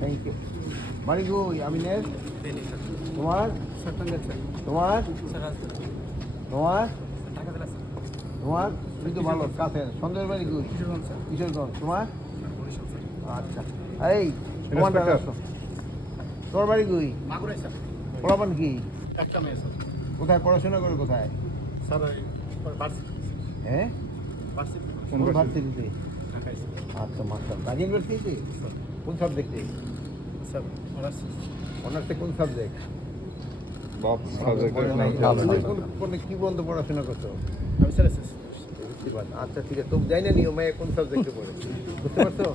Thank you. বাড়ি কই আমিনের? তোমার তোমার তোমার তোমার তুমি তো ভালো কাছে। সন্দেহের বাড়ি কই? কিশোরগঞ্জ। তোমার? আচ্ছা। এই তোমার তোর বাড়ি কই? পোলাপান কি? একটা মেয়ে স্যার। কোথায় পড়াশোনা করে কোথায়? স্যার হ্যাঁ কোন ভার্সিটিতে? ঢাকায় আচ্ছা মাস্টার ঢাকা ইউনিভার্সিটিতে? কোন সাবজেক্টে? স্যার অনার্সে কোন সাবজেক্ট? কি বন্ধ পড়াশোনা করছো? আমি স্যার আচ্ছা ঠিক আছে। তুমি যাই না নিও মেয়ে কোন সাবজেক্টে পড়ে বুঝতে পারছো?